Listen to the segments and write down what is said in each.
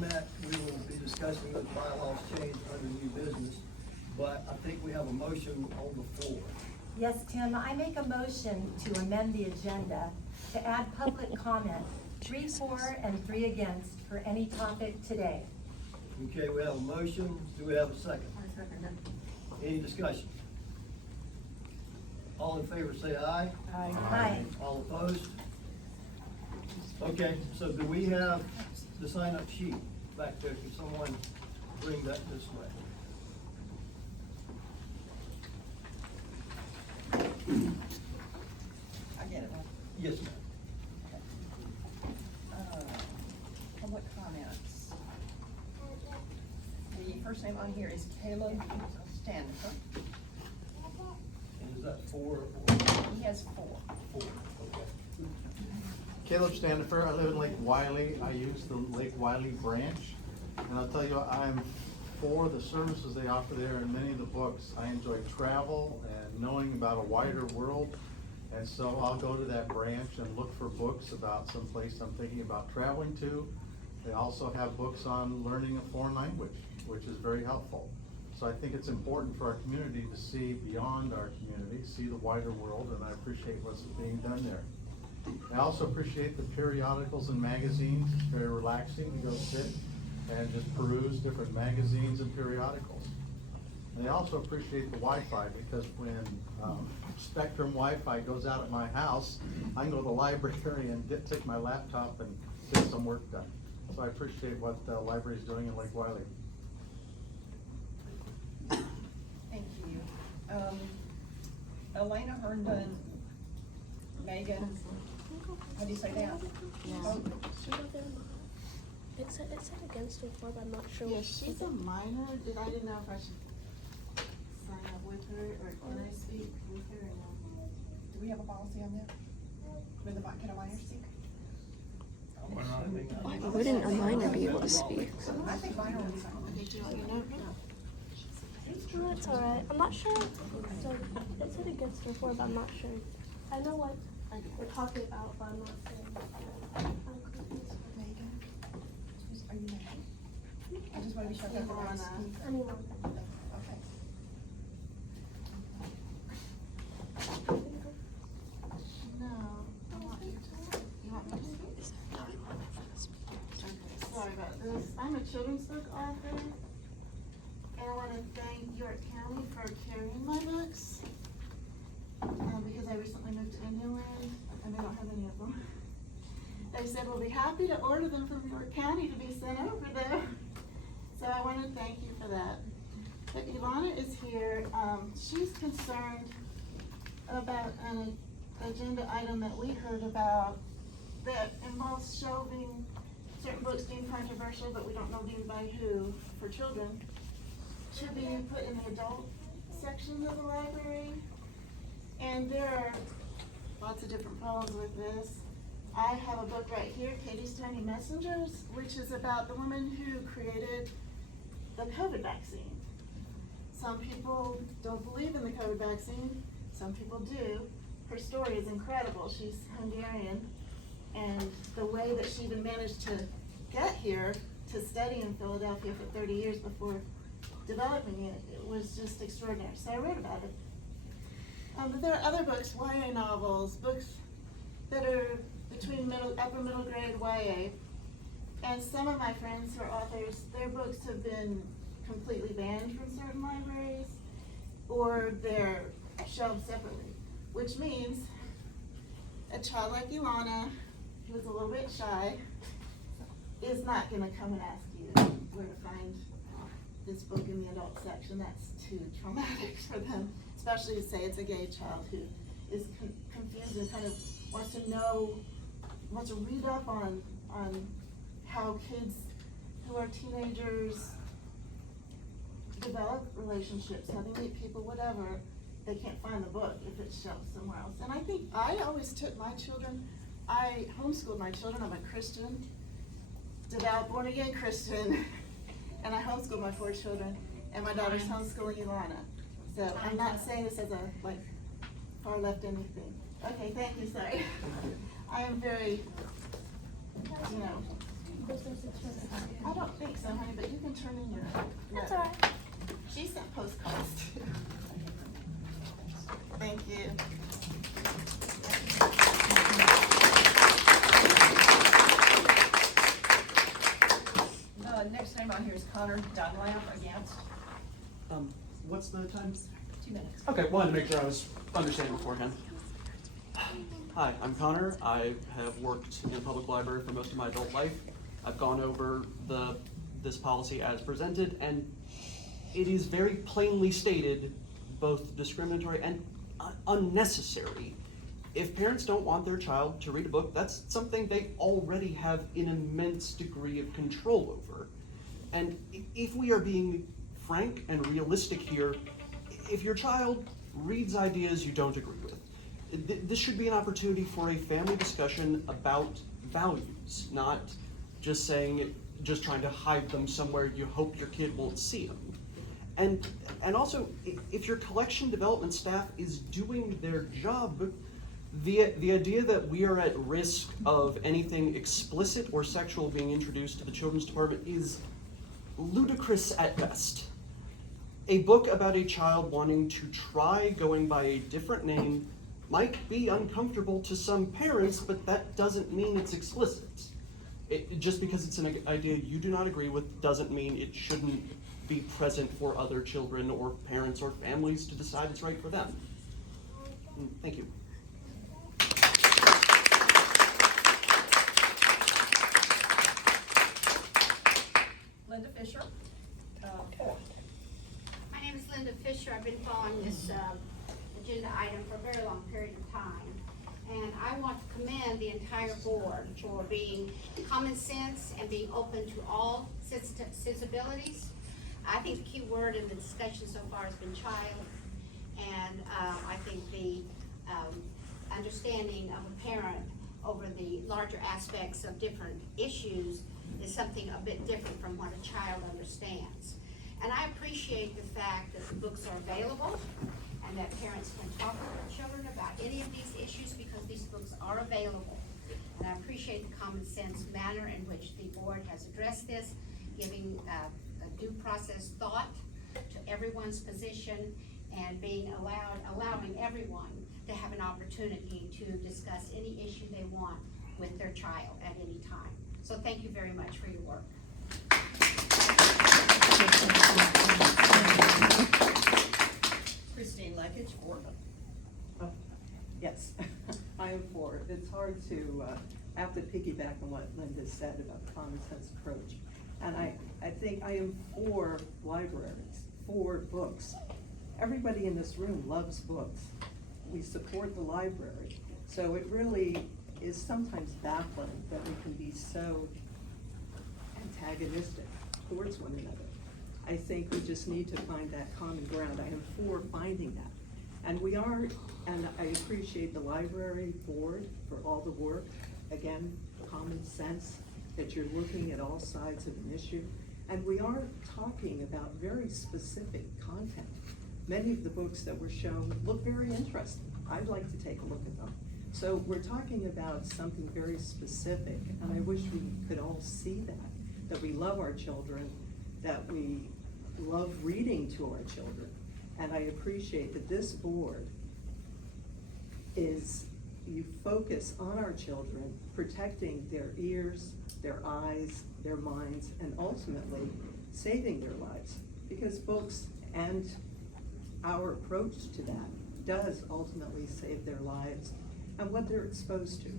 comment, we will be discussing the bylaws change under new business, but I think we have a motion on the floor. Yes, Tim, I make a motion to amend the agenda to add public comment, 3 for and 3 against for any topic today. Okay, we have a motion, do we have a second? I second it. Any discussion? All in favor say aye. Aye. All opposed? Okay, so do we have the sign-up sheet back there? Can someone bring that this way? I get it, right? Yes, ma'am. Public comments. The first name on here is Caleb Standifer. And is that 4 or He has 4. 4? Okay. Caleb Standifer, I live in Lake Wiley. I use the Lake Wiley branch. And I'll tell you, I'm for the services they offer there and many of the books. I enjoy travel and knowing about a wider world. And so I'll go to that branch and look for books about some place I'm thinking about traveling to. They also have books on learning a foreign language, which is very helpful. So I think it's important for our community to see beyond our community, see the wider world, and I appreciate what's being done there. I also appreciate the periodicals and magazines. It's very relaxing to go sit and just peruse different magazines and periodicals. And I also appreciate the Wi-Fi because when Spectrum Wi-Fi goes out at my house, I can go to the library and take my laptop and get some work done. So I appreciate what the library is doing in Lake Wiley. Thank you. Elena Herndon, Megan, how do you say that? Oh, It said against before, but I'm not sure. Yeah, she's a minor. I didn't know if I should sign up with her or can I speak with her or not? Do we have a policy on that? With the, can a minor speak? Why wouldn't a minor be able to speak? I think minor would be fine. Okay, do you want your note? No, that's alright. I'm not sure. So it said against before, but I'm not sure. I know what we're talking about, but I'm not sure. Megan? Are you Megan? I just want to be sure I got the right speak. Anyone. Okay. No. I want you to. You want me to speak? Okay, sorry about this. I'm a children's book author. And I want to thank York County for carrying my books. Because I recently moved to Indian Land and they don't have any of them. They said we'll be happy to order them from York County to be sent over there. So I want to thank you for that. But Ilana is here. She's concerned about an agenda item that we heard about that involves shelving certain books deemed controversial, but we don't know deemed by who, for children, to be put in the adult section of the library. And there are lots of different problems with this. I have a book right here, Katie's Tiny Messengers, which is about the woman who created the COVID vaccine. Some people don't believe in the COVID vaccine, some people do. Her story is incredible. She's Hungarian, and the way that she even managed to get here to study in Philadelphia for 30 years before developing it was just extraordinary. So I wrote about it. But there are other books, YA novels, books that are between upper middle grade YA. And some of my friends who are authors, their books have been completely banned from certain libraries, or they're shelved separately, which means a child like Ilana, who's a little bit shy, is not gonna come and ask you where to find this book in the adult section. That's too traumatic for them, especially to say it's a gay child who is confused and kind of wants to read up on how kids who are teenagers develop relationships, how they meet people, whatever. They can't find the book if it's shelved somewhere else. And I think I always took my children, I homeschooled my children. I'm a Christian, devout, born again Christian, and I homeschooled my 4 children, and my daughter's homeschooling Ilana. So I'm not saying this as a far left anything. Okay, thank you, sorry. I am very, I don't Next name on here is Connor Dunlap, against. What's the time? 2 minutes. Okay, wanted to make sure I was understanding beforehand. Hi, I'm Connor. I have worked in a public library for most of my adult life. I've gone over this policy as presented, and it is very plainly stated, both discriminatory and unnecessary. If parents don't want their child to read a book, that's something they already have an immense degree of control over. And if we are being frank and realistic here, if your child reads ideas you don't agree with, this should be an opportunity for a family discussion about values, not just just trying to hide them somewhere you hope your kid won't see them. And also, if your collection development staff is doing their job, the idea that we are at risk of anything explicit or sexual being introduced to the children's department is ludicrous at best. A book about a child wanting to try going by a different name might be uncomfortable to some parents, but that doesn't mean it's explicit. Just because it's an idea you do not agree with doesn't mean it shouldn't be present for other children or parents or families to decide it's right for them. Thank you. Linda Fisher, 4. My name is Linda Fisher. I've been following this agenda item for a very long period of time. And I want to commend the entire board for being common sense and being open to all sensibilities. I think the key word in the discussion so far has been child. And I think the understanding of a parent over the larger aspects of different issues is something a bit different from what a child understands. And I appreciate the fact that the books are available and that parents can talk to their children about any of these issues because these books are available. And I appreciate the common sense manner in which the board has addressed this, giving a due process thought to everyone's position and allowing everyone to have an opportunity to discuss any issue they want with their child at any time. So thank you very much for your work. Christine Leckage, 4. Yes, I am for it. It's hard to have to piggyback on what Linda said about the common sense approach. And I think I am for libraries, for books. Everybody in this room loves books. We support the library. So it really is sometimes baffling that we can be so antagonistic towards one another. I think we just need to find that common ground. I am for finding that. And we are, and I appreciate the library board for all the work. Again, common sense, that you're looking at all sides of an issue. And we are talking about very specific content. Many of the books that were shown look very interesting. I'd like to take a look at them. So we're talking about something very specific, and I wish we could all see that we love our children, that we love reading to our children. And I appreciate that this board you focus on our children, protecting their ears, their eyes, their minds, and ultimately saving their lives. Because books and our approach to that does ultimately save their lives and what they're exposed to.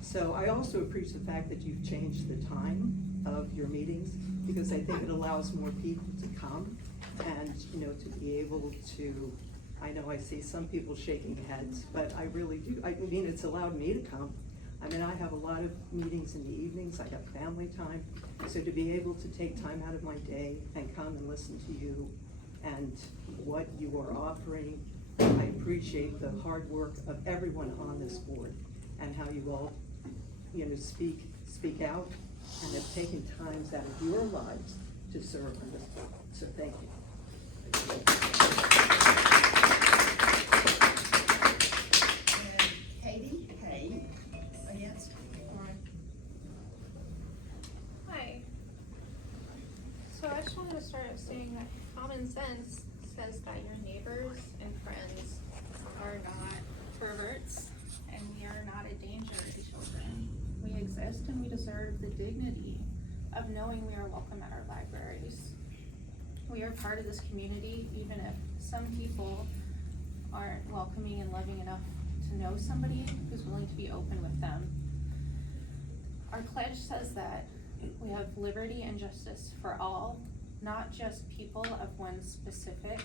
So I also appreciate the fact that you've changed the time of your meetings, because I think it allows more people to come and, to be able to, I know I see some people shaking heads, but I really do. I mean, it's allowed me to come. I mean, I have a lot of meetings in the evenings, I have family time. So to be able to take time out of my day and come and listen to you and what you are offering, I appreciate the hard work of everyone on this board and how you all, speak out and have taken times out of your lives to serve on this board. So thank you. And Katie Hay, against. Hi. So I just wanted to start saying that common sense says that your neighbors and friends are not perverts, and we are not a danger to children. We exist and we deserve the dignity of knowing we are welcome at our libraries. We are part of this community, even if some people aren't welcoming and loving enough to know somebody who's willing to be open with them. Our pledge says that we have liberty and justice for all, not just people of one specific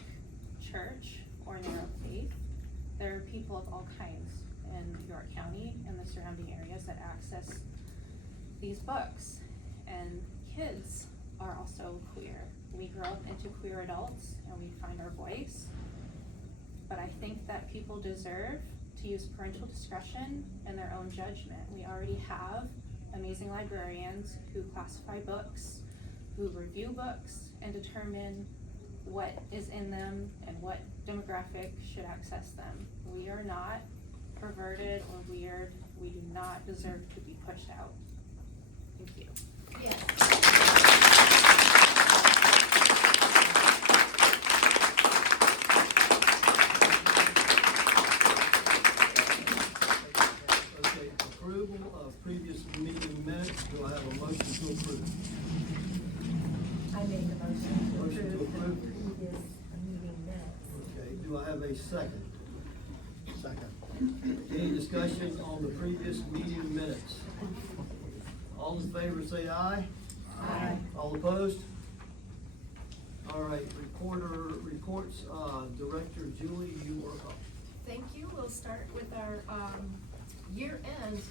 church or narrow faith. There are people of all kinds in York County and the surrounding areas that access these books. And kids are also queer. We grow up into queer adults and we find our voice. But I think that people deserve to use parental discretion and their own judgment. We already have amazing librarians who classify books, who review books and determine what is in them and what demographic should access them. We are not perverted or weird. We do not deserve to be pushed out. Thank you. Okay, approval of previous meeting minutes, do I have a motion to approve? I make a motion to Motion to approve the approve. previous meeting minutes. Okay, do I have a second? Second. Any discussion on the previous meeting minutes? All in favor say aye. Aye. All opposed? All right, reports, Director Julie, you are up. Thank you. We'll start with our year-end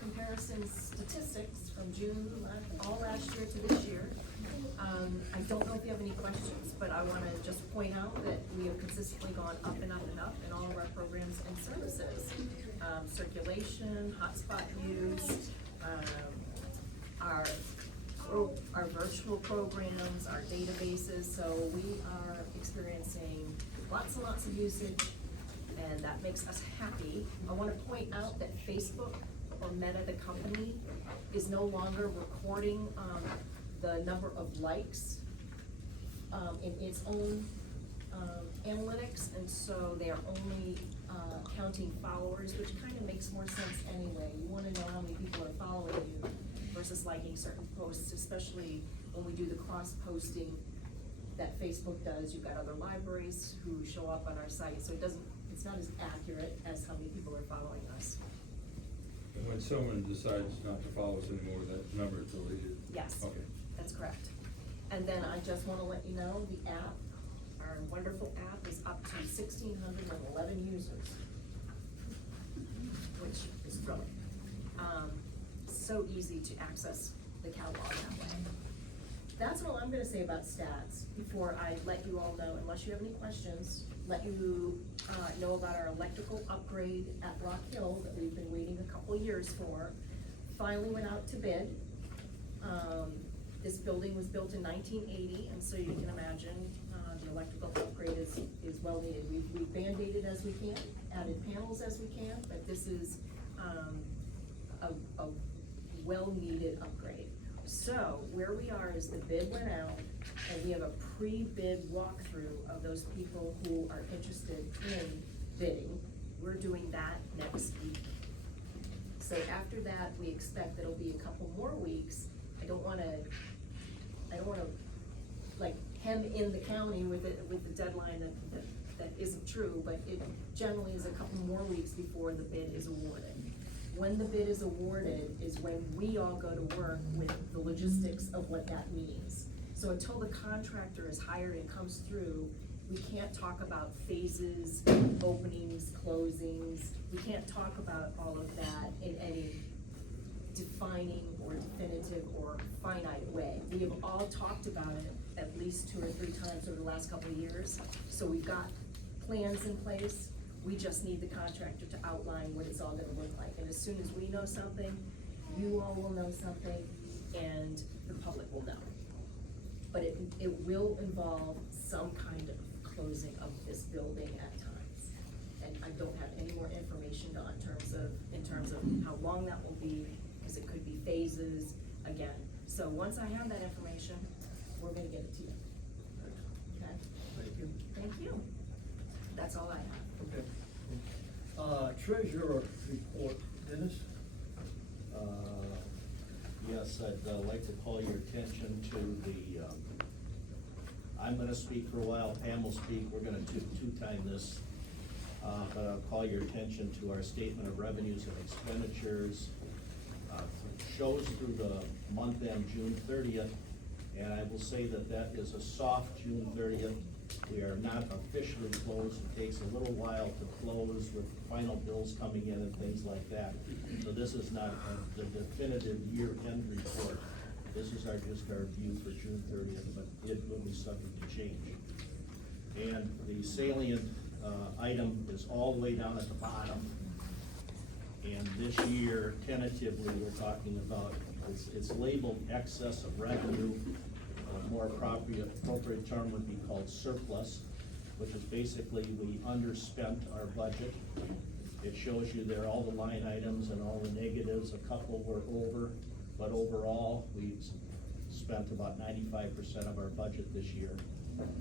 comparison statistics from June, all last year to this year. I don't know if you have any questions, but I want to just point out that we have consistently gone up and up and up in all of our programs and services. Circulation, hotspot use, our virtual programs, our databases, so we are experiencing lots and lots of usage, and that makes us happy. I wanna point out that Facebook, or Meta, the company, is no longer recording, the number of likes, in its own, analytics, and so they are only, counting followers, which kinda makes more sense anyway. You wanna know how many people are following you versus liking certain posts, especially when we do the cross-posting that Facebook does. You've got other libraries who show up on our site, so it's not as accurate as how many people are following us. And when someone decides not to follow us anymore, that number is deleted? Yes. Okay. That's correct. And then I just wanna let you know, the app, our wonderful app, is up to 1,611 users, which is thrilling. So easy to access the catalog that way. That's all I'm gonna say about stats before I let you all know, unless you have any questions, let you know about our electrical upgrade at Rock Hill that we've been waiting a couple years for. Finally went out to bid. This building was built in 1980, and so you can imagine, the electrical upgrade is well needed. We've Band-Aided as we can, added panels as we can, but this is, a well-needed upgrade. So, where we are is the bid went out, and we have a pre-bid walkthrough of those people who are interested in bidding. We're doing that next week. So after that, we expect that it'll be a couple more weeks. I don't wanna like hem in the county with the deadline that isn't true, but it generally is a couple more weeks before the bid is awarded. When the bid is awarded is when we all go to work with the logistics of what that means. So until the contractor is hired and comes through, we can't talk about phases, openings, closings. We can't talk about all of that in any defining or definitive or finite way. We have all talked about it at least 2 or 3 times over the last couple of years. So we've got plans in place. We just need the contractor to outline what it's all gonna look like. And as soon as we know something, you all will know something, and the public will know. But it will involve some kind of closing of this building at times. And I don't have any more information in terms of how long that will be, because it could be phases again. So once I have that information, we're gonna get it to you. Okay? Thank you. Thank you. That's all I have. Okay. Treasurer report, Dennis? Yes, I'd like to call your attention I'm gonna speak for a while, Pam will speak, we're gonna two-time this. But I'll call your attention to our statement of revenues and expenditures. Shows through the month end, June 30th, and I will say that that is a soft June 30th. We are not officially closed, it takes a little while to close with final bills coming in and things like that. So this is not the definitive year-end report. This is just our view for June 30th, but it will be subject to change. And the salient item is all the way down at the bottom. And this year, tentatively, we're talking about, it's labeled excess of revenue. A more appropriate term would be called surplus, which is basically we underspent our budget. It shows you there all the line items and all the negatives. A couple were over, but overall, we spent about 95% of our budget this year.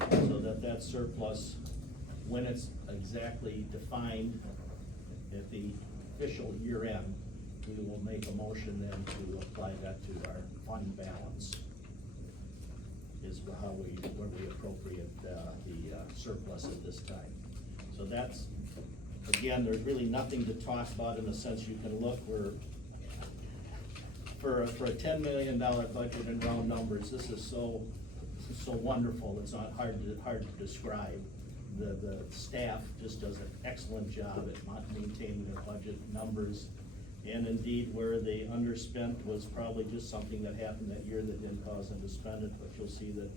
So that surplus, when it's exactly defined at the official year end, we will make a motion then to apply that to our fund balance, is where we appropriate the surplus at this time. So that's, again, there's really nothing to talk about in the sense you can look, for a $10 million budget in round numbers, this is so wonderful, it's not hard to describe. The staff just does an excellent job at maintaining their budget numbers. And indeed, where they underspent was probably just something that happened that year that didn't cause them to spend it, but you'll see that,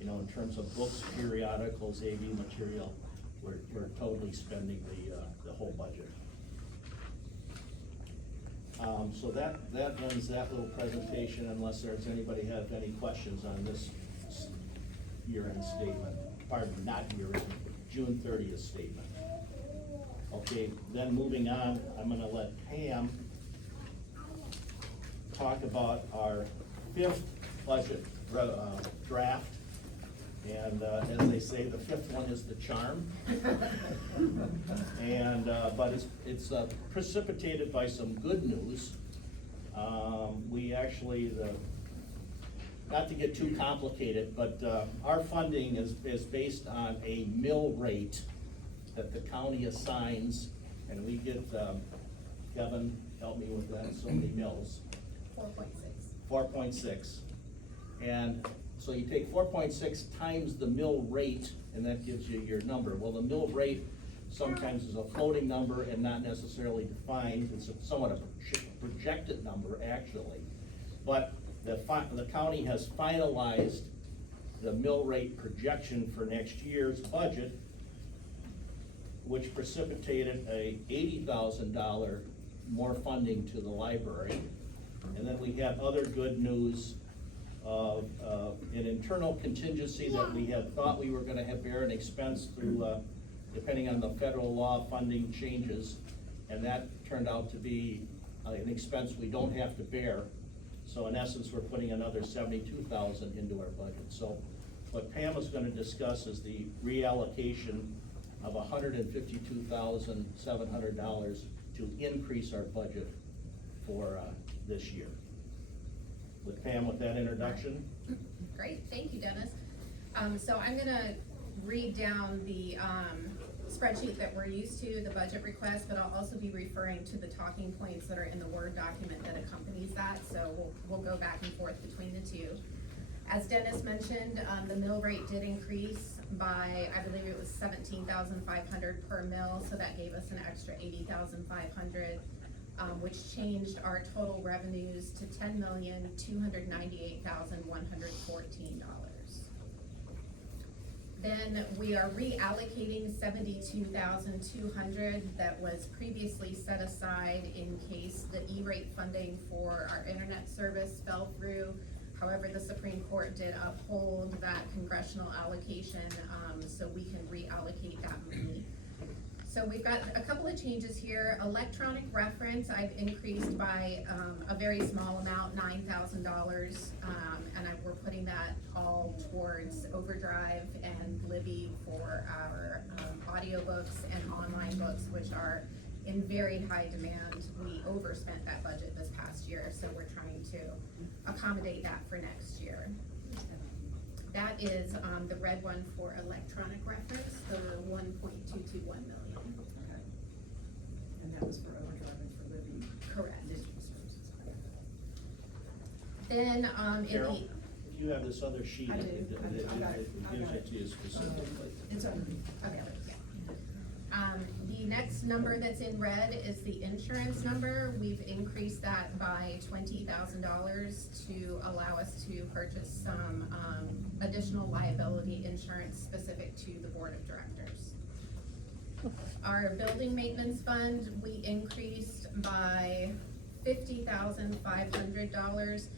in terms of books, periodicals, AV material, we're totally spending the whole budget. So that ends that little presentation, unless there's anybody have any questions on this year-end statement. Pardon, not year-end, June 30th statement. Okay, then moving on, I'm gonna let Pam talk about our 5th budget draft. And as they say, the 5th one is the charm. And, but it's precipitated by some good news. We actually, not to get too complicated, but our funding is based on a mill rate that the county assigns, and we get, Kevin, help me with that, so many mills. 4.6. And so you take 4.6 times the mill rate, and that gives you your number. Well, the mill rate sometimes is a floating number and not necessarily defined. It's somewhat a projected number, actually. But the county has finalized the mill rate projection for next year's budget, which precipitated a $80,000 more funding to the library. And then we have other good news of an internal contingency that we had thought we were gonna have bear an expense through, depending on the federal law, funding changes. And that turned out to be an expense we don't have to bear. So in essence, we're putting another $72,000 into our budget. So what Pam is gonna discuss is the reallocation of $152,700 to increase our budget for this year. With Pam, with that introduction. Great, thank you, Dennis. So I'm gonna read down the spreadsheet that we're used to, the budget request, but I'll also be referring to the talking points that are in the Word document that accompanies that, so we'll go back and forth between the two. As Dennis mentioned, the mill rate did increase by, I believe it was 17,500 per mill, so that gave us an extra 80,500, which changed our total revenues to $10,298,114. Then we are reallocating $72,200 that was previously set aside in case the E-rate funding for our internet service fell through. However, the Supreme Court did uphold that congressional allocation, so we can reallocate that money. So we've got a couple of changes here. Electronic reference, I've increased by a very small amount, $9,000, and we're putting that all towards Overdrive and Libby for our audiobooks and online books, which are in very high demand. We overspent that budget this past year, so we're trying to accommodate that for next year. That that is, the red one for electronic reference, the 1.221 million. Okay. And that was for overdrive and for living. Correct. Digital services. Then, in Carol, the, if you have this other sheet, I do. it gives it to you specifically. It's under. okay, yeah. The next number that's in red is the insurance number. We've increased that by $20,000 to allow us to purchase some, additional liability insurance specific to the board of directors. Our building maintenance fund, we increased by $50,500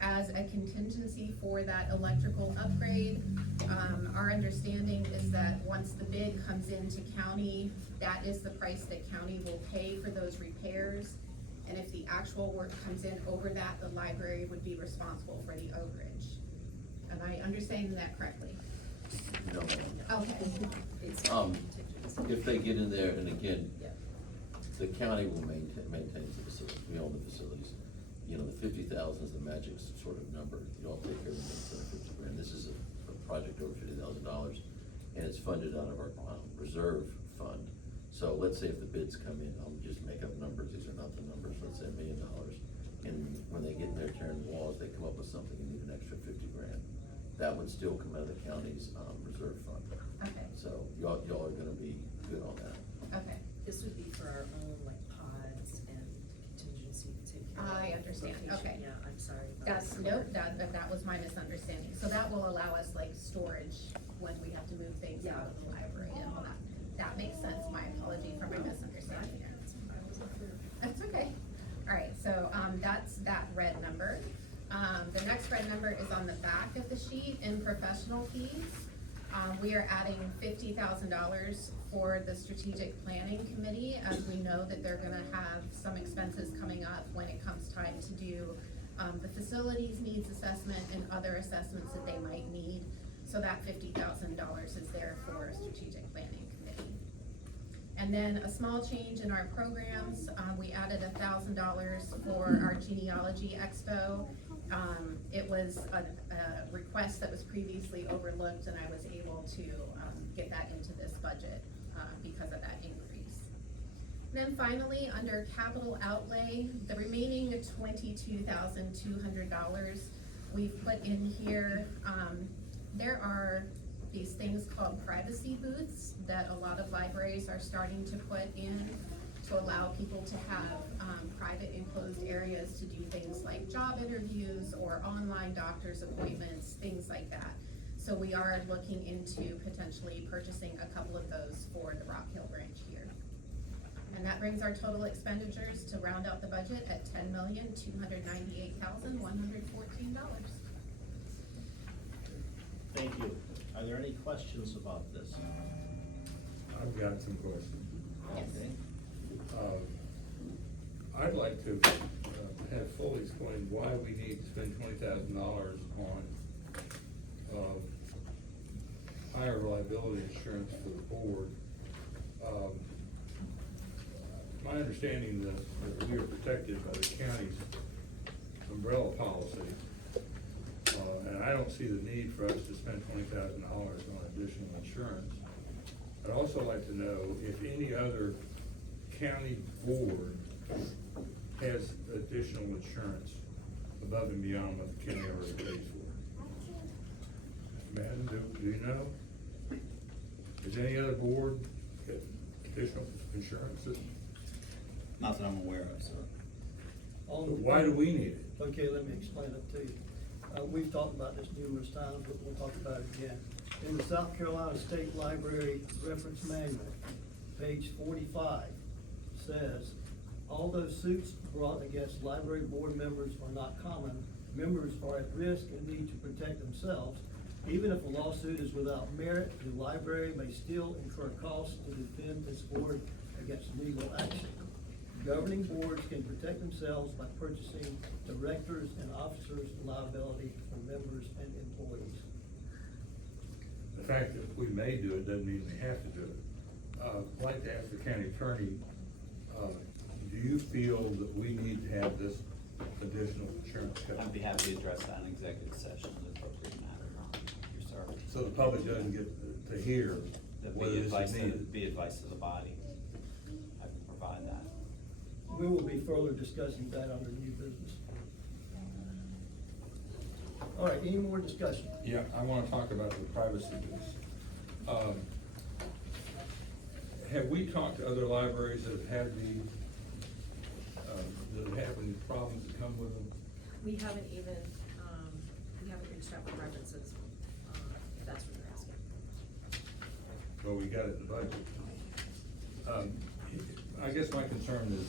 as a contingency for that electrical upgrade. Our understanding is that once the bid comes into county, that is the price that county will pay for those repairs. And if the actual work comes in over that, the library would be responsible for the overage. Am I understanding that correctly? No. Okay. If they get in there, and again, the county will maintain the facilities, we own the facilities. You know, the 50,000 is the magic sort of number, you all take everything to $50,000. This is a project over $50,000, and it's funded out of our reserve fund. So let's say if the bids come in, I'll just make up numbers, these are not the numbers, let's say $1 million. And when they get in there tearing the walls, they come up with something and need an extra $50,000. That would still come out of the county's reserve fund. Okay. So y'all are gonna be good on that. Okay. This would be for our own like pods and contingency to take care of. I understand, rotation. okay. Yeah, I'm sorry. if I That's, was- nope, that was my misunderstanding. So that will allow us like storage when we have to move things out of the library and all that. That makes sense. My apology for my misunderstanding there. That's okay. All right, so, that's that red number. The next red number is on the back of the sheet in professional fees. We are adding $50,000 for the strategic planning committee, as we know that they're gonna have some expenses coming up when it comes time to do the facilities needs assessment and other assessments that they might need. So that $50,000 is there for strategic planning committee. And then a small change in our programs, we added $1,000 for our genealogy expo. It was a request that was previously overlooked, and I was able to get that into this budget because of that increase. And then finally, under capital outlay, the remaining $22,200 we've put in here. There are these things called privacy booths that a lot of libraries are starting to put in to allow people to have private enclosed areas to do things like job interviews or online doctor's appointments, things like that. So we are looking into potentially purchasing a couple of those for the Rock Hill branch here. And that brings our total expenditures to round out the budget at $10,298,114. Thank you. Are there any questions about this? I've got some questions. Yes. Okay. I'd like to have fully explained why we need to spend $20,000 on higher liability insurance for the board. My understanding that we are protected by the county's umbrella policy, and I don't see the need for us to spend $20,000 on additional insurance. I'd also like to know if any other county board has additional insurance above and beyond what the county already pays for. Madam, do you know? Does any other board get additional insurances? Not that I'm aware of, sir. Why do we need it? Okay, let me explain it to you. We've talked about this numerous times, but we'll talk about it again. In the South Carolina State Library Reference Manual, page 45, says, although suits brought against library board members are not common, members are at risk and need to protect themselves. Even if a lawsuit is without merit, the library may still incur costs to defend its board against legal action. Governing boards can protect themselves by purchasing directors' and officers' liability for members and employees. The fact that we may do it doesn't mean we have to do it. I'd like to ask the county attorney, do you feel that we need to have this additional insurance coverage? I'd be happy to address that in executive session, the appropriate matter, yes, sir. so the public doesn't get to hear That whether be this advice is to, needed. be advice to the body. I can provide that. We will be further discussing that under new business. All right, any more discussion? Yeah, I wanna talk about the privacy piece. Have we talked to other libraries that have had that have any problems that come with them? We haven't even, we haven't reached out with references, if that's what you're asking. Well, we got it in the budget. I guess my concern is,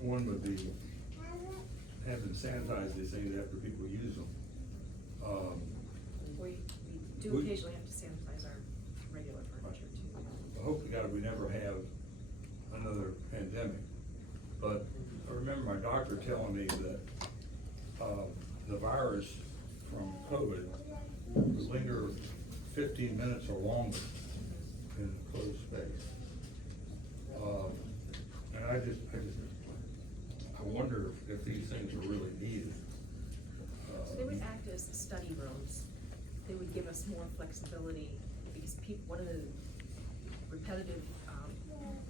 one would be have them sanitize these things after people use them. We do We- occasionally have to sanitize our regular furniture too. I hope to God we never have another pandemic. But I remember my doctor telling me that, the virus from COVID would linger 15 minutes or longer in a closed space. And I wonder if these things are really needed. So they would act as study rooms. They would give us more flexibility, because one of the repetitive,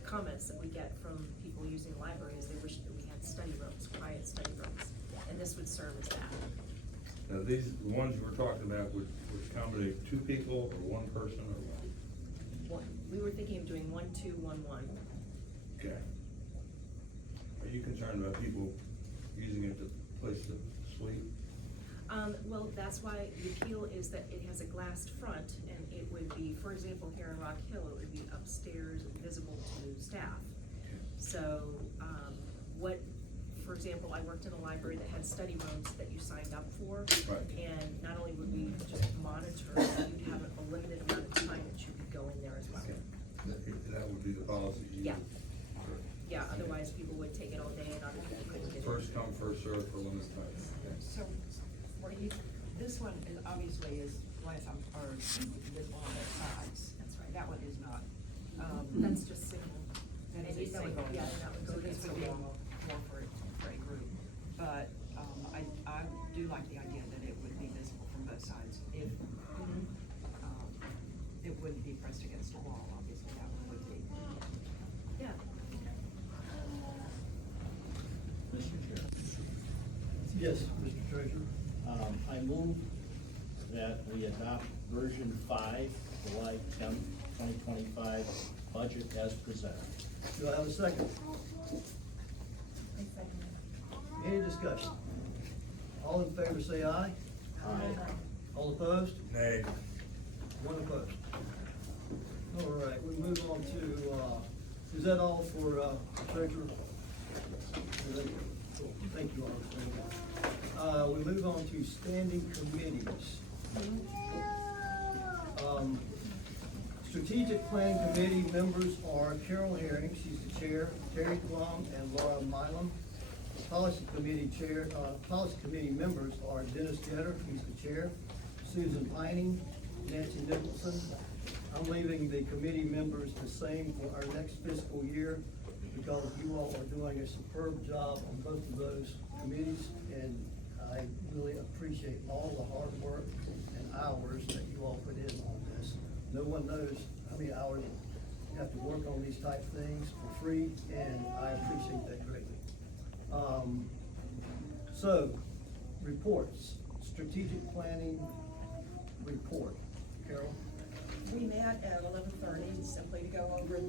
comments that we get from people using the library is they wish that we had study rooms, quiet study rooms, and this would serve as that. Now, the ones we're talking about would accommodate 2 people or 1 person or what? We were thinking of doing 1, 2, 1, 1. Okay. Are you concerned about people using it to place to sleep? Well, that's why the appeal is that it has a glassed front, and it would be, for example, here in Rock Hill, it would be upstairs, visible to staff. So, for example, I worked in a library that had study rooms that you signed up for. Right. And not only would we just monitor, you'd have a limited amount of time that you could go in there as well. That would be the policy you Yeah. use. Yeah, otherwise people would take it all day and other people couldn't get it. First come, first served for limited time. So, this one is obviously is glass on, or visible on both sides. That's right. That one is not. That's just single. That And is you a think, single. yeah, that would go So this against would the be wall. more for a group. But, I do like the idea that it would be visible from both sides. If, it wouldn't be pressed against the wall, obviously, that one would be. Yeah. Mr. Chair. Yes, Mr. Treasurer. I move that we adopt version 5, July 10th, 2025 budget as presented. Do I have a second? Any discussion? All in favor say aye. Aye. All opposed? Nay. 1 opposed. All right, we move on to, is that all for, treasurer? Thank you, all. We move on to standing committees. Strategic Planning Committee members are Carol Herring, she's the chair, Terry Plum, and Laura Milam. Policy Committee chair, Policy Committee members are Dennis Jetter, he's the chair, Susan Pining, Nancy Nicholson. I'm leaving the committee members the same for our next fiscal year because you all are doing a superb job on both of those committees, and I really appreciate all the hard work and hours that you all put in on this. No one knows how many hours you have to work on these type of things for free, and I appreciate that greatly. So, reports, strategic planning report. Carol? We met at 11:30 simply to go over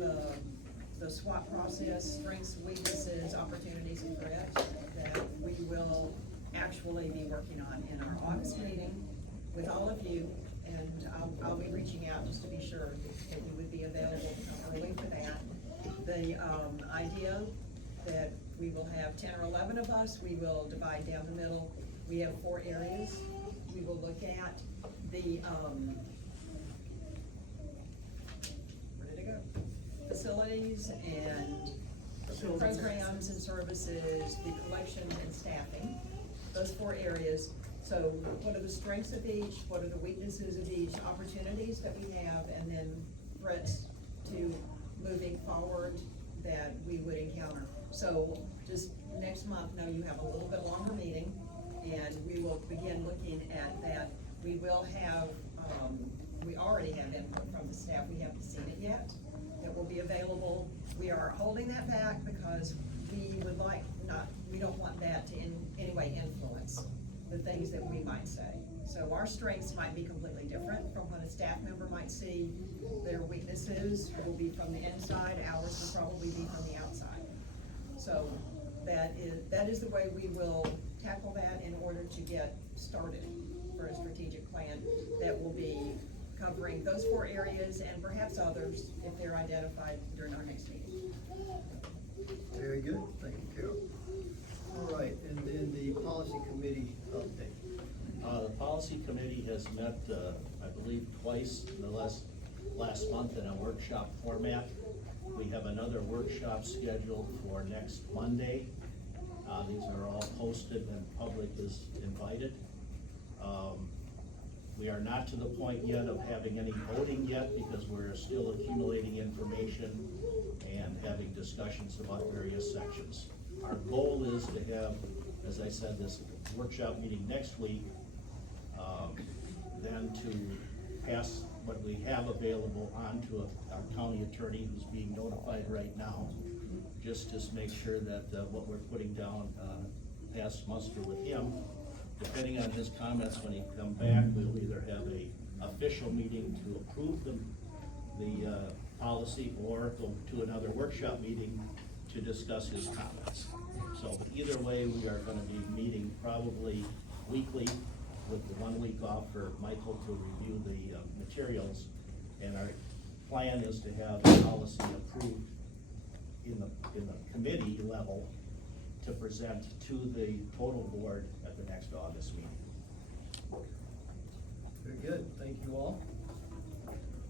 the SWOT process, strengths, weaknesses, opportunities, and threats that we will actually be working on in our August meeting with all of you. And I'll be reaching out just to be sure that you would be available early for that. The idea that we will have 10 or 11 of us, we will divide down the middle. We have 4 areas. We will look at the, where did it go? Facilities and programs and services, the collection and staffing, those 4 areas. So what are the strengths of each, what are the weaknesses of each, opportunities that we have, and then threats to moving forward that we would encounter. So just next month, know you have a little bit longer meeting, and we will begin looking at that. We will have, we already have input from the staff, we haven't seen it yet, that will be available. We are holding that back because we would like not, we don't want that to in any way influence the things that we might say. So our strengths might be completely different from what a staff member might see. Their weaknesses will be from the inside, ours will probably be from the outside. So that is the way we will tackle that in order to get started for a strategic plan that will be covering those 4 areas and perhaps others if they're identified during our next meeting. Very good, thank you, Carol. All right, and then the policy committee update. The policy committee has met, I believe, twice in the last month in a workshop format. We have another workshop scheduled for next Monday. These are all posted and public is invited. We are not to the point yet of having any voting yet because we're still accumulating information and having discussions about various sections. Our goal is to have, as I said, this workshop meeting next week, then to pass what we have available on to our county attorney who's being notified right now, just to make sure that what we're putting down pass muster with him. Depending on his comments when he come back, we'll either have a official meeting to approve the policy or go to another workshop meeting to discuss his comments. So either way, we are gonna be meeting probably weekly with the 1 week off for Michael to review the materials. And our plan is to have the policy approved in the committee level to present to the total board at the next August meeting. Very good, thank you all.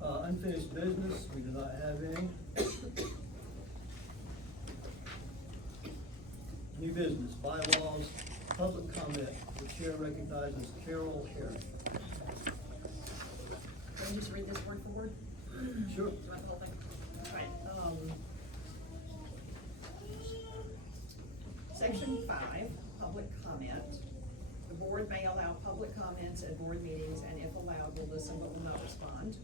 Unfinished business, we do not have any. New business, bylaws, public comment. The chair recognizes Carol Herring. Can you just read this word for word? Sure. Do you want the whole thing? All right, Section 5, public comment. The board may allow public comments at board meetings and if allowed, will listen but will not respond.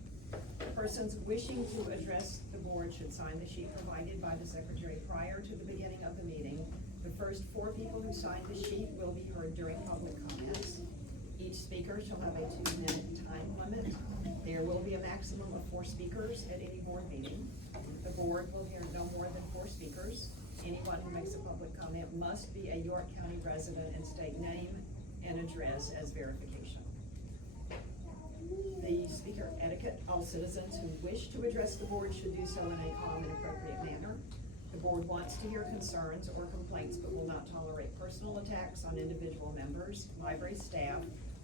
Persons wishing to address the board should sign the sheet provided by the secretary prior to the beginning of the meeting. The first 4 people who sign the sheet will be heard during public comments. Each speaker shall have a 2-minute time limit. There will be a maximum of 4 speakers at any board meeting. The board will hear no more than 4 speakers. Anyone who makes a public comment must be a York County resident and state name and address as verification. The speaker etiquette, all citizens who wish to address the board should do so in a calm and appropriate manner. The board wants to hear concerns or complaints but will not tolerate personal attacks on individual members, library staff,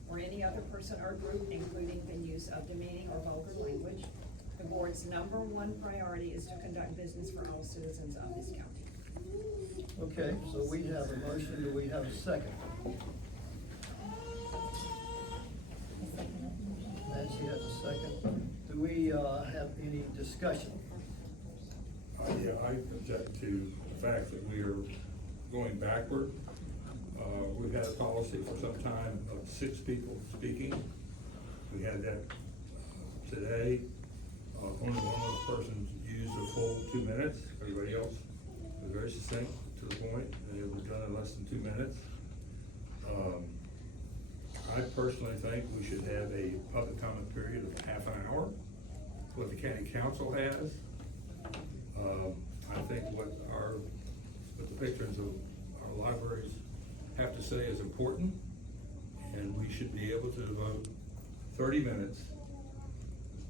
or any other person or group, including the use of demeaning or vulgar language. The board's #1 priority is to conduct business for all citizens of this county. Okay, so we have a motion, do we have a second? Nancy has a second. Do we have any discussion? Yeah, I object to the fact that we are going backward. We've had a policy for some time of 6 people speaking. We had that today. Only one of those persons used a full 2 minutes. Everybody else was very succinct, to the point, and it was done in less than 2 minutes. I personally think we should have a public comment period of half an hour, what the county council has. I think what the patrons of our libraries have to say is important, and we should be able to devote 30 minutes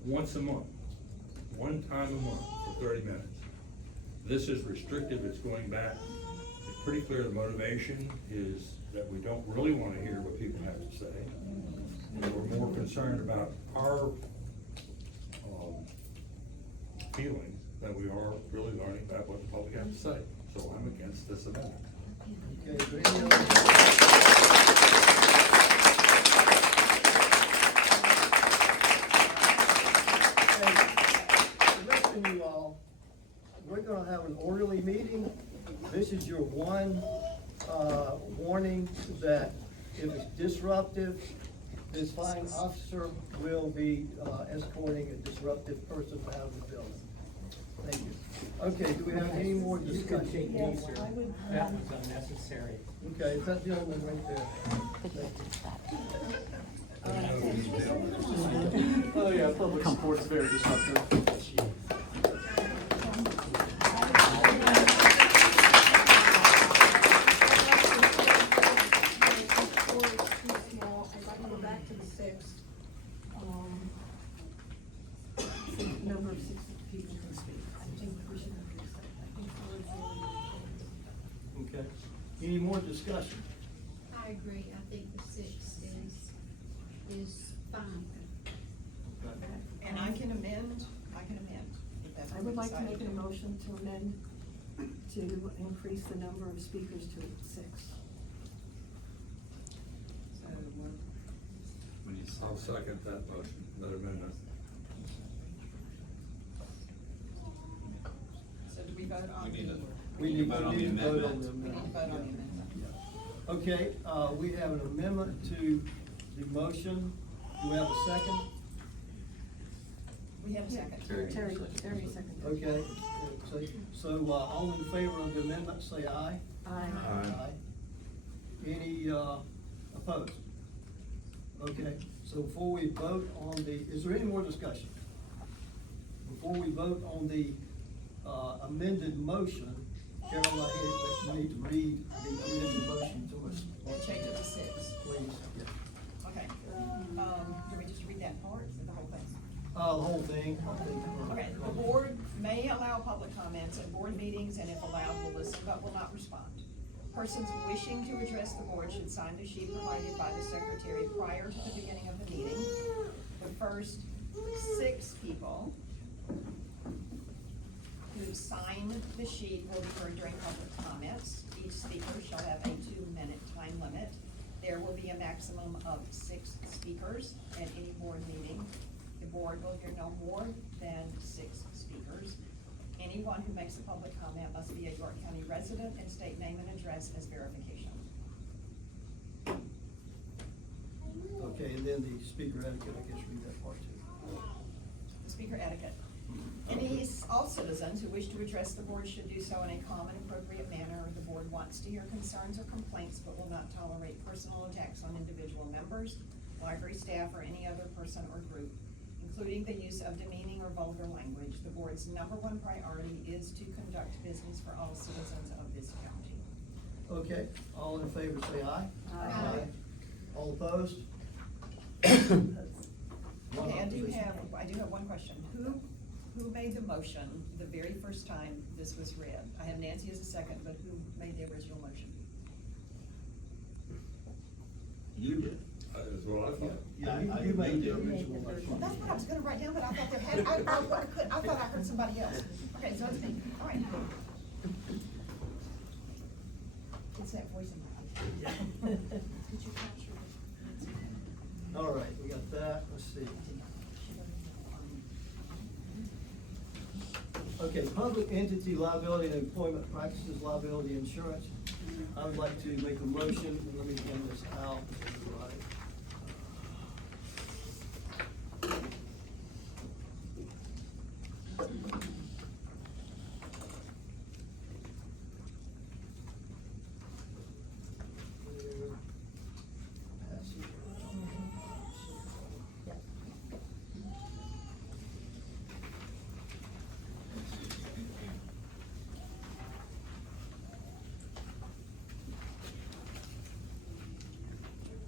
once a month, one time a month for 30 minutes. This is restrictive, it's going back. It's pretty clear the motivation is that we don't really want to hear what people have to say. And we're more concerned about our feelings than we are really learning about what the public has to say. So I'm against this amendment. Okay, do any other- Hey, listen, you all, we're gonna have an orderly meeting. This is your one warning that if it's disruptive, This fine officer will be escorting a disruptive person out of the building. Thank you. Okay, do we have any more discussion? Yes, I would, That was unnecessary. Okay, it's that gentleman right there. Oh, yeah, public support's very disruptive. Go back to the six. Number of 6 people can speak. I think we should increase that. I think Okay. Any more discussion? I agree, I think the 6 is fine. And I can amend, if that's I what would we like to decide make to a do. motion to amend, to increase the number of speakers to 6. I'll second that motion, that amendment. So do we vote on the? We need to vote on the We need to vote on amendment. the amendment. Okay, we have an amendment to the motion. Do we have a second? We have a second. Terry seconded. Okay, so all in favor of the amendment, say aye. Aye. Any opposed? Okay, so before we vote on the, is there any more discussion? Before we vote on the amended motion, Carol, I need to read the amended motion to us. We'll change it to 6. Please, yeah. Okay. Do we just read that part, or the whole thing? The whole thing, I think. Okay, the board may allow public comments at board meetings, and if allowed, will listen but will not respond. Persons wishing to address the board should sign the sheet provided by the secretary prior to the beginning of the meeting. The first 6 people who sign the sheet will be heard during public comments. Each speaker shall have a 2-minute time limit. There will be a maximum of 6 speakers at any board meeting. The board will hear no more than 6 speakers. Anyone who makes a public comment must be a York County resident and state name and address as verification. Okay, and then the speaker etiquette, I guess, read that part too. The speaker etiquette. Any all citizens who wish to address the board should do so in a calm and appropriate manner. The board wants to hear concerns or complaints, but will not tolerate personal attacks on individual members, library staff, or any other person or group, including the use of demeaning or vulgar language. The board's #1 priority is to conduct business for all citizens of this county. Okay, all in favor, say aye. Aye. All opposed? Okay, I do have one question. Who made the motion the very first time this was read? I have Nancy as a second, but who made the original motion? You did. That's what I thought. Yeah, you made the original motion. That's what I was gonna write down, but I thought there had, I thought I heard somebody else. Okay, so it's me, all right. It's that voice in my head. All right, we got that, let's see. Okay, public entity liability and employment practices liability insurance. I would like to make a motion, let me hand this out.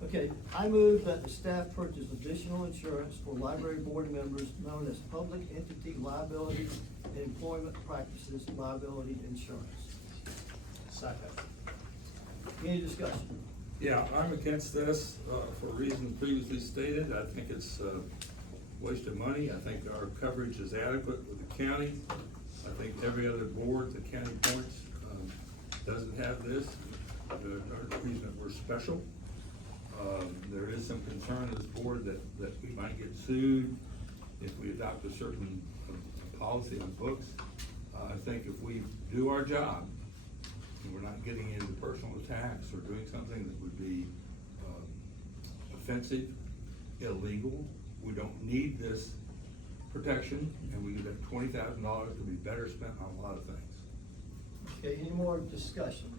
Okay, I move that the staff purchase additional insurance for library board members known as public entity liability and employment practices liability insurance. Second. Any discussion? Yeah, I'm against this, for reasons previously stated. I think it's a waste of money. I think our coverage is adequate with the county. I think every other board the county points, doesn't have this. The reason that we're special. There is some concern in this board that we might get sued if we adopt a certain policy on books. I think if we do our job, and we're not getting into personal attacks or doing something that would be offensive illegal. We don't need this protection, and we give that $20,000 to be better spent on a lot of things. Okay, any more discussion?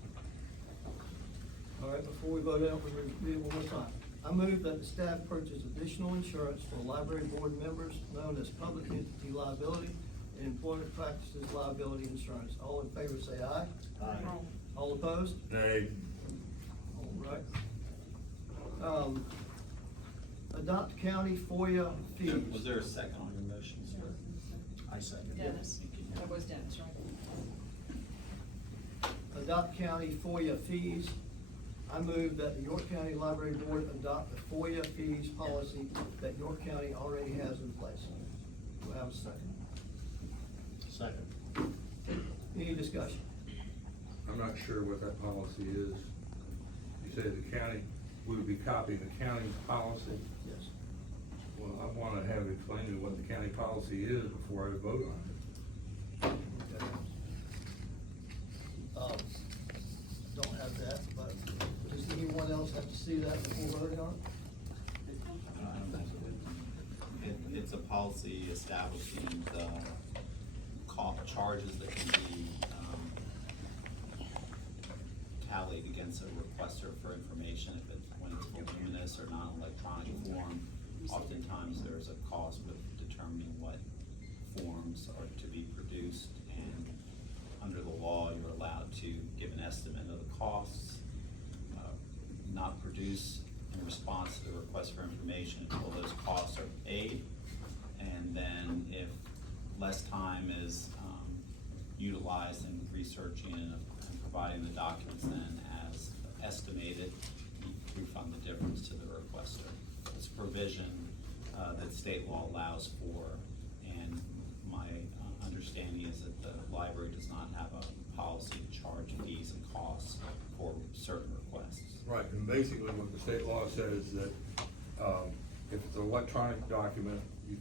All right, before we vote out, we're gonna read it one more time. I move that the staff purchase additional insurance for library board members known as public entity liability and employment practices liability insurance. All in favor say aye. Aye. All opposed? Nay. All right. Adopt county FOIA fees. Was there a second on your motion, sir? I second. Dennis, that was Dennis, right? Adopt county FOIA fees. I move that the York County Library Board adopt the FOIA fees policy that York County already has in place. Do I have a second? Second. Any discussion? I'm not sure what that policy is. You say the county, we would be copying the county's policy? Yes. Well, I wanna have it explained to me what the county policy is before I vote on it. Okay. Don't have that, but does anyone else have to see that before voting on it? It's a policy establishing the charges that can be, tallied against a requester for information, if it's, when it's voluminous or non-electronic form. Oftentimes, there's a cost with determining what forms are to be produced, and under the law, you're allowed to give an estimate of the costs, not produce in response to the request for information until those costs are paid. And then if less time is utilized in researching and providing the documents then as estimated, you refund the difference to the requester. It's a provision that state law allows for, and my understanding is that the library does not have a policy to charge fees and costs for certain requests. Right, and basically what the state law says is that, if it's an electronic document, you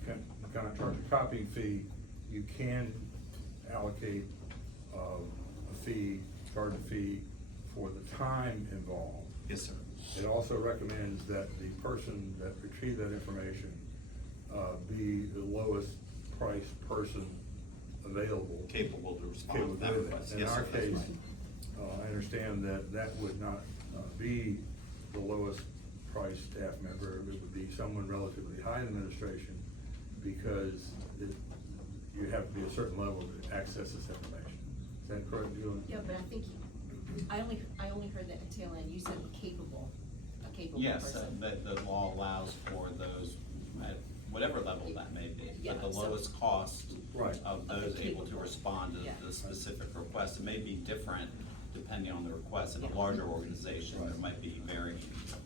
cannot charge a copying fee. You can allocate, a fee, charge a fee for the time involved. Yes, sir. It also recommends that the person that retrieved that information, be the lowest priced person available. Capable to respond Capable to that to do request. In Yes, our sir, that's case, right. I understand that that would not be the lowest priced staff member. It would be someone relatively high in administration, because you have to be a certain level to access this information. Is that correct, Julie? Yeah, but I think, I only heard that at tail end, you said a capable Yes, person. the law allows for those, at whatever level that may be, Yeah, but the so- lowest cost Right. of those able to capable. respond to Yeah. the specific request. It may be different depending on the request. In a larger organization, there might be varying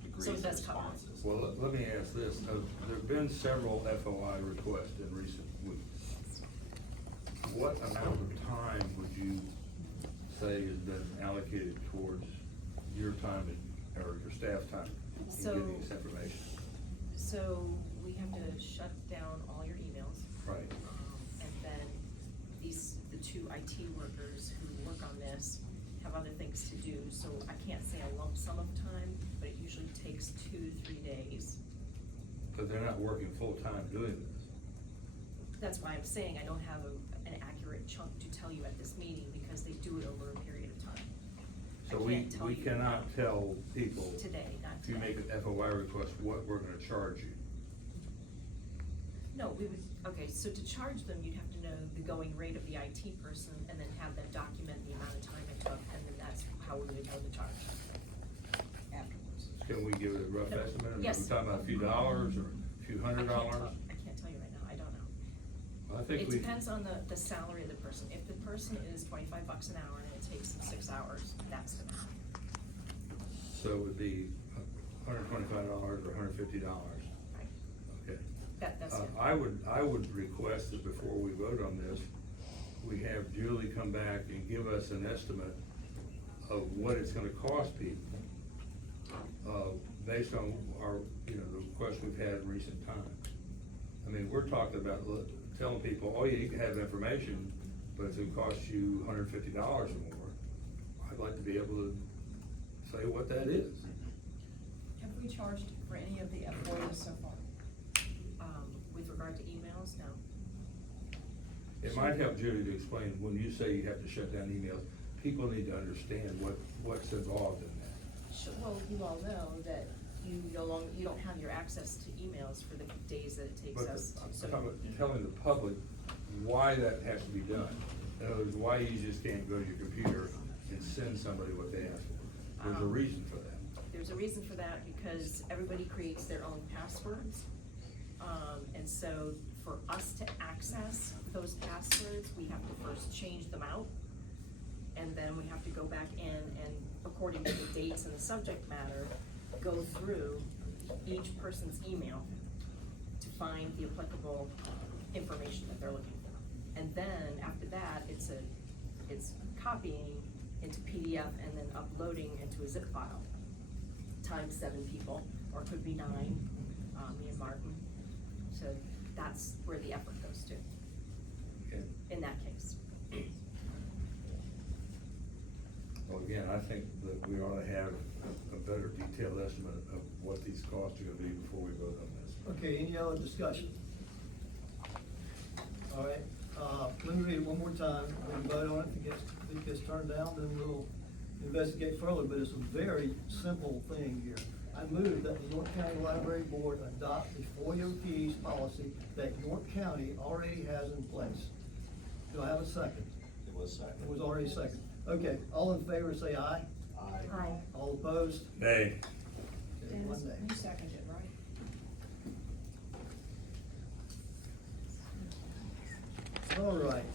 degrees So of it does cover. responses. Well, let me ask this. There've been several FOI requests in recent weeks. What amount of time would you say has been allocated towards your time or your staff time in So- getting this information? So we have to shut down all your emails. Right. And then the two IT workers who work on this have other things to do, so I can't say a lump sum of time, but it usually takes 2 to 3 days. But they're not working full-time doing this. That's why I'm saying I don't have an accurate chunk to tell you at this meeting, because they do it over a period of time. So I we can't tell you cannot tell people. Today, not If you today. make an FOI request, what we're gonna charge you. No, we would, okay, so to charge them, you'd have to know the going rate of the IT person, and then have them document the amount of time it took, and then that's how we would know the charge. Afterwards. Can we give it a rough No. estimate? Are we Yes. talking about a few dollars or a few $100? I can't tell you right now, I don't know. Well, I think It we. depends on the salary of the person. If the person is $25 an hour and it takes them 6 hours, that's the amount. So it would be $125 or $150. Right. Okay. That's it. I would request that before we vote on this, we have Julie come back and give us an estimate of what it's gonna cost people, based on our, the requests we've had in recent times. I mean, we're talking about telling people, oh, you can have information, but it's gonna cost you $150 or more. I'd like to be able to say what that is. Have we charged for any of the FOIAs so far? It might help Judy to explain, when you say you have to shut down emails, people need to understand what's involved in that. Sure, well, you all know that you don't have your access to emails for the days that it takes But us. I'm talking about telling the public why that has to be done. In other words, why you just can't go to your computer and send somebody what they ask for. There's a reason for that. There's a reason for that because everybody creates their own passwords. And so for us to access those passwords, we have to first change them out. And then we have to go back in and, according to the dates and the subject matter, go through each person's email to find the applicable information that they're looking for. And then after that, it's copying into PDF and then uploading into a zip file. Times 7 people, or it could be 9, me and Martin. So that's where the effort goes to, Okay. in that case. Well, again, I think that we ought to have a better detailed estimate of what these costs are gonna be before we vote on this. Okay, any other discussion? All right, let me read it one more time, we'll vote on it, if it gets turned down, then we'll investigate further, but it's a very simple thing here. I move that the York County Library Board adopt the FOIA fees policy that York County already has in place. Do I have a second? It was second. It was already second. Okay, all in favor, say aye. Aye. Aye. All opposed? Nay. Okay, one nay. You seconded, right? All right,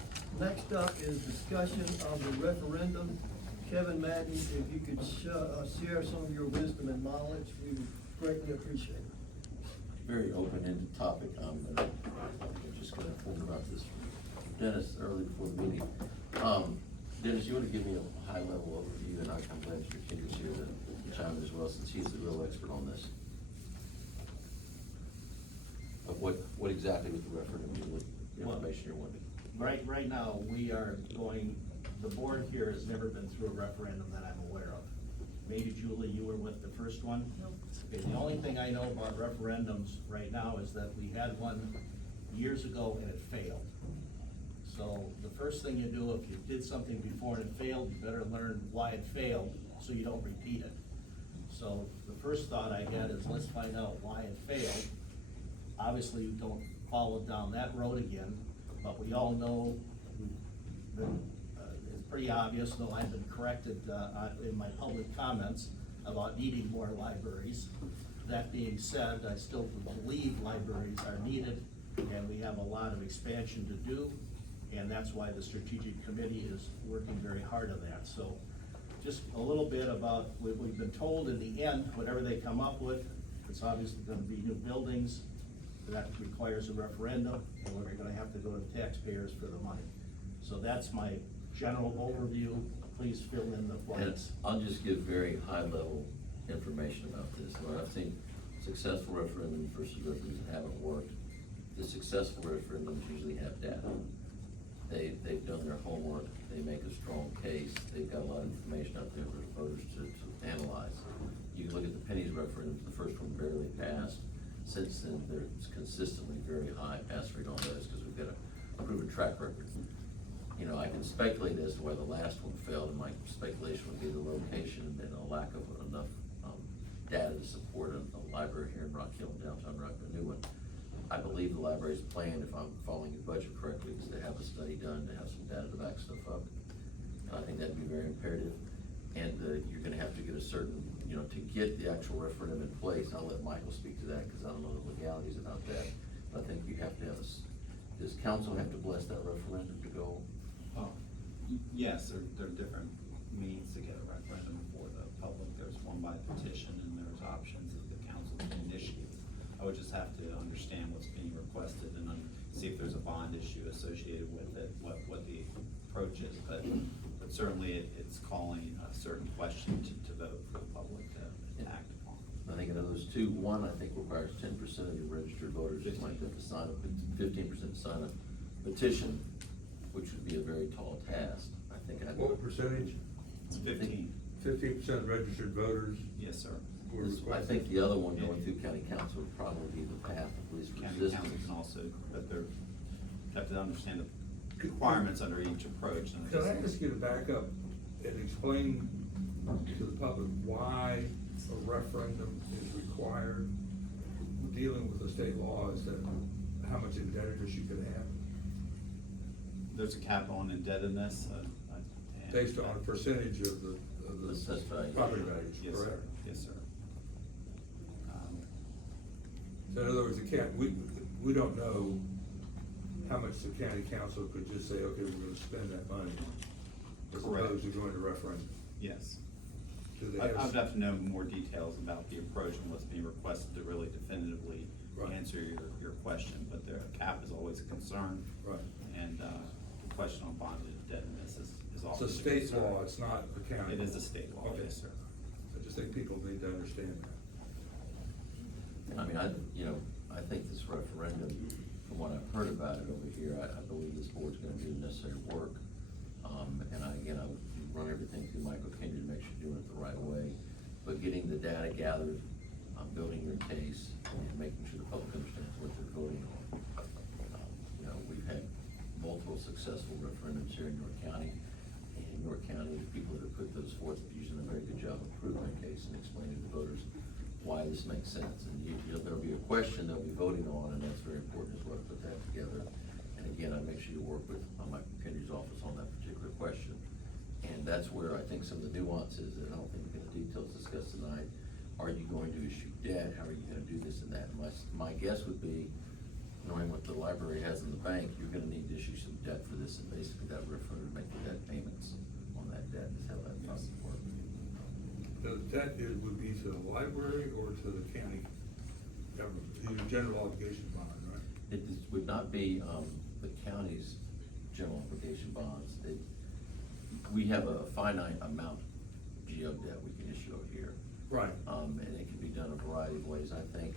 next up is discussion of the referendum. Kevin Madden, if you could share some of your wisdom and knowledge, we would greatly appreciate it. Very open-ended topic. I'm just gonna inform about this from Dennis early before the meeting. Dennis, you wanna give me a high-level overview, and I'm glad your Kendra's here to chime in as well, since he's the real expert on this. Of what exactly with the referendum, the information you're wanting. Right now, we are going, the board here has never been through a referendum that I'm aware of. Maybe Julie, you were with the first one? Nope. Okay, the only thing I know about referendums right now is that we had one years ago and it failed. So the first thing you do, if you did something before and it failed, you better learn why it failed so you don't repeat it. So the first thought I had is, let's find out why it failed. Obviously, you don't follow down that road again, but we all know, it's pretty obvious, though I've been corrected in my public comments about needing more libraries. That being said, I still believe libraries are needed, and we have a lot of expansion to do, and that's why the strategic committee is working very hard on that. So just a little bit about what we've been told. In the end, whatever they come up with, it's obviously gonna be new buildings. That requires a referendum, and we're gonna have to go to the taxpayers for the money. So that's my general overview. Please fill in the And blanks. I'll just give very high-level information about this. Well, I've seen successful referendums versus referendums that haven't worked. The successful referendums usually have data. They've done their homework, they make a strong case, they've got a lot of information out there for voters to analyze. You can look at the Penny's referendum, the first one barely passed. Since then, there's consistently very high pass rate on those, because we've got a proven track record. You know, I can speculate as to why the last one failed, and my speculation would be the location and a lack of enough data to support a library here in Rock Hill, downtown Rock, a new one. I believe the library's plan, if I'm following your budget correctly, is to have a study done, to have some data to back stuff up. And I think that'd be very imperative. And you're gonna have to get a certain, you know, to get the actual referendum in place. I'll let Michael speak to that, because I don't know the legalities about that. But I think you have to have does council have to bless that referendum to go? Yes, there are different means to get a referendum for the public. There's one by petition, and there's options that the council can initiate. I would just have to understand what's being requested and see if there's a bond issue associated with it, what the approach is. But certainly it's calling a certain question to vote for the public to act upon. I think of those two, one I think requires 10% of the registered voters like that to sign up, 15% sign a petition, which would be a very tall task. I think I'd. What percentage? 15. 15% registered voters? Yes, sir. were I requested. think the other one going through county council would probably be the path of least County resistance. council can also, but they're, have to understand the requirements under each approach. And Can I ask you to back up and explain to the public why a referendum is required? Dealing with the state laws that how much indebtedness you could have? There's a cap on indebtedness, and- Based on a percentage of the Assessed value. property values, Yes, sir. correct? Yes, sir. So in other words, we don't know how much the county council could just say, okay, we're gonna spend that money, as Correct. opposed to going to referendum. Yes. Do they I have? would have to know more details about the approach and what's being requested to really definitively Right. answer your question, but the cap is always a concern. Right. And, the question on bonded indebtedness is It's also. a state law, it's not the county. It is a state law, Okay. yes, sir. I just think people need to understand that. I mean, I think this referendum, from what I've heard about it over here, I believe this board's gonna do the necessary work. And I would run everything through Michael Kendry to make sure you're doing it the right way. But getting the data gathered, building your case, and making sure the public understands what they're voting on. We've had multiple successful referendums here in York County. And in York County, the people that have put those forth are using a very good job of proving their case and explaining to the voters why this makes sense. And there'll be a question they'll be voting on, and that's very important as well to put that together. And again, I make sure you work with Michael Kendry's office on that particular question. And that's where I think some of the nuances, and I don't think we're gonna details discussed tonight. Are you going to issue debt? How are you gonna do this and that? My guess would be, knowing what the library has in the bank, you're gonna need to issue some debt for this, and basically that referendum make the debt payments on that debt is how that process works. The debt would be to the library or to the county government, the general obligation bond, right? Would not be, the county's general obligation bonds. We have a finite amount of GO debt we can issue over here. Right. And it can be done a variety of ways. I think,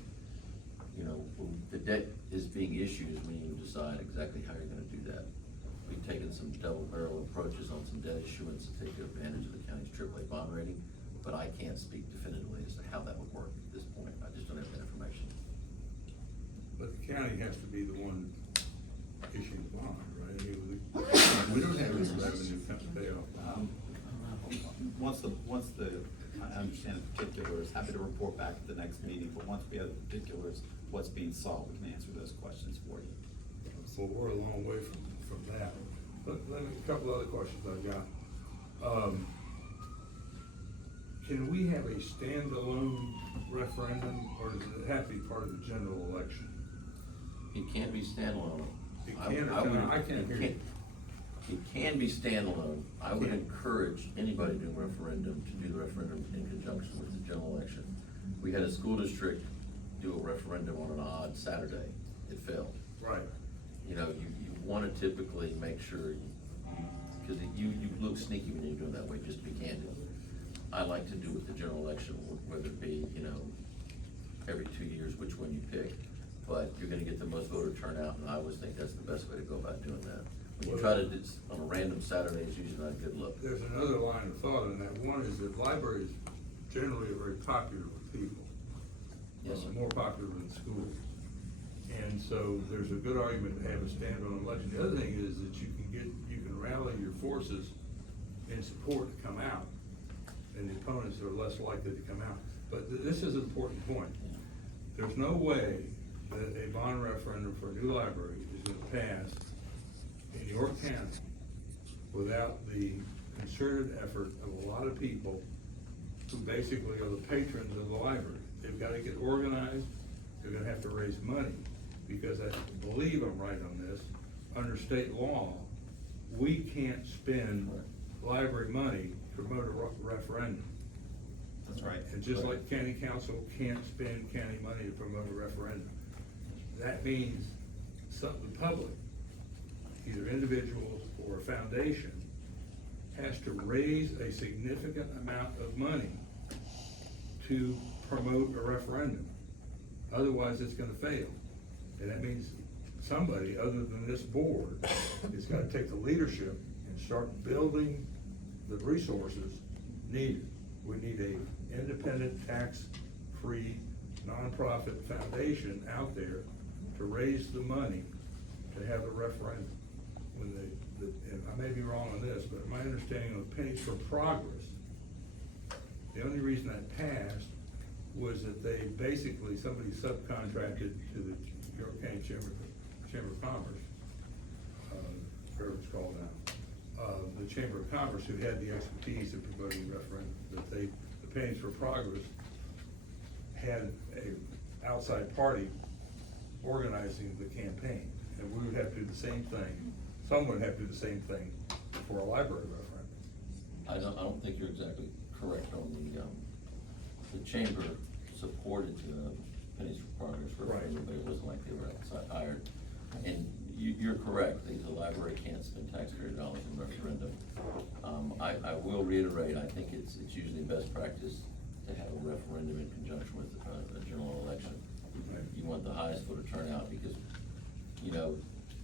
when the debt is being issued is when you decide exactly how you're gonna do that. We've taken some double barrel approaches on some debt issuance to take advantage of the county's AAA bond rating, but I can't speak definitively as to how that would work at this point. I just don't have that information. But the county has to be the one issuing the bond, right? I mean, we don't have any revenue come to pay off. Once I understand the particulars, happy to report back at the next meeting, but once we have the particulars, what's being solved, we can answer those questions for you. So we're a long way from that. But let me, a couple other questions I've got. Can we have a standalone referendum, or does it have to be part of the general election? It can be standalone. It can, I can't hear you. It can be standalone. I would encourage anybody doing referendum to do the referendum in conjunction with the general election. We had a school district do a referendum on an odd Saturday. It failed. Right. You wanna typically make sure, cause you look sneaky when you're doing that way, just to be candid. I like to do with the general election, whether it be, every 2 years, which one you pick. But you're gonna get the most voter turnout, and I always think that's the best way to go about doing that. When you try to do this on a random Saturday, it's usually not a good look. There's another line of thought in that. One is that libraries generally are very popular with people. Yes, sir. More popular than schools. And so there's a good argument to have a standalone election. The other thing is that you can rally your forces in support to come out, and the opponents are less likely to come out. But this is an important point. There's no way that a bond referendum for a new library is gonna pass in York County without the concerted effort of a lot of people who basically are the patrons of the library. They've gotta get organized, they're gonna have to raise money, because I believe I'm right on this, under state law, we can't spend library money to promote a referendum. That's right. And just like county council can't spend county money to promote a referendum. That means the public, either individuals or a foundation, has to raise a significant amount of money to promote a referendum. Otherwise, it's gonna fail. And that means somebody other than this board is gonna take the leadership and start building the resources needed. We need a independent, tax-free, nonprofit foundation out there to raise the money to have a referendum. when and I may be wrong on this, but my understanding of Pennies for Progress, the only reason that passed was that they basically, somebody subcontracted to the York County Chamber of Commerce, whatever it's called now, the Chamber of Commerce, who had the expertise in promoting referendum, that the Pennies for Progress had a outside party organizing the campaign, and we would have to do the same thing, someone would have to do the same thing for a library referendum. I don't think you're exactly correct on the chamber supported Pennies for Progress referendum, but it wasn't like they were outside hired. And you're correct, the library can't spend taxpayer dollars in referendum. I will reiterate, I think it's usually best practice to have a referendum in conjunction with a general election. You want the highest voter turnout because, you know,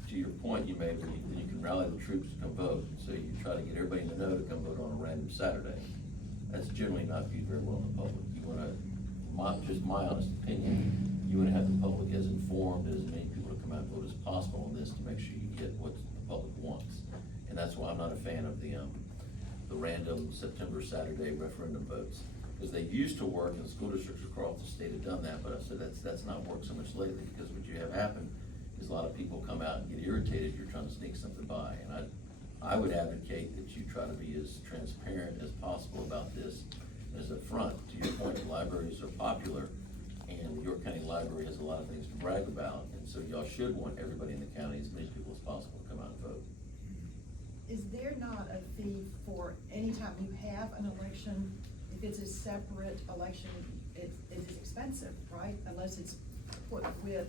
to your point you made, you can rally the troops to come vote. So you try to get everybody in the know to come vote on a random Saturday. That's generally not viewed very well in the public. You wanna, just my honest opinion, you wanna have the public as informed, as many people to come out and vote as possible on this to make sure you get what the public wants. And that's why I'm not a fan of the random September, Saturday referendum votes. Because they used to work, and school districts across the state have done that, but I said that's not worked so much lately, because what you have happen is a lot of people come out and get irritated, you're trying to sneak something by. And I would advocate that you try to be as transparent as possible about this as a front. To your point, libraries are popular, and the York County Library has a lot of things to brag about, and so y'all should want everybody in the county, as many people as possible, to come out and vote. Is there not a fee for any time you have an election? If it's a separate election, it is expensive, right? Unless it's put with,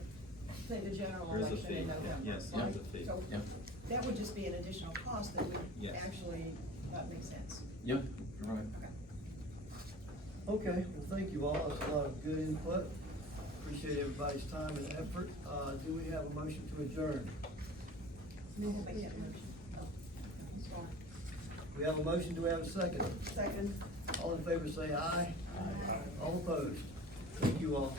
say, the general There is a election fee, in November, yes, right? there's a fee. So Yeah. that would just be an additional cost that would Yes. actually not make sense. Yeah, you're right. Okay, well, thank you all, that's a lot of good input, appreciate everybody's time and effort. Do we have a motion to adjourn? We'll make that motion. Sorry. We have a motion, do we have a second? Second. All in favor say aye. Aye. All opposed? Thank you all.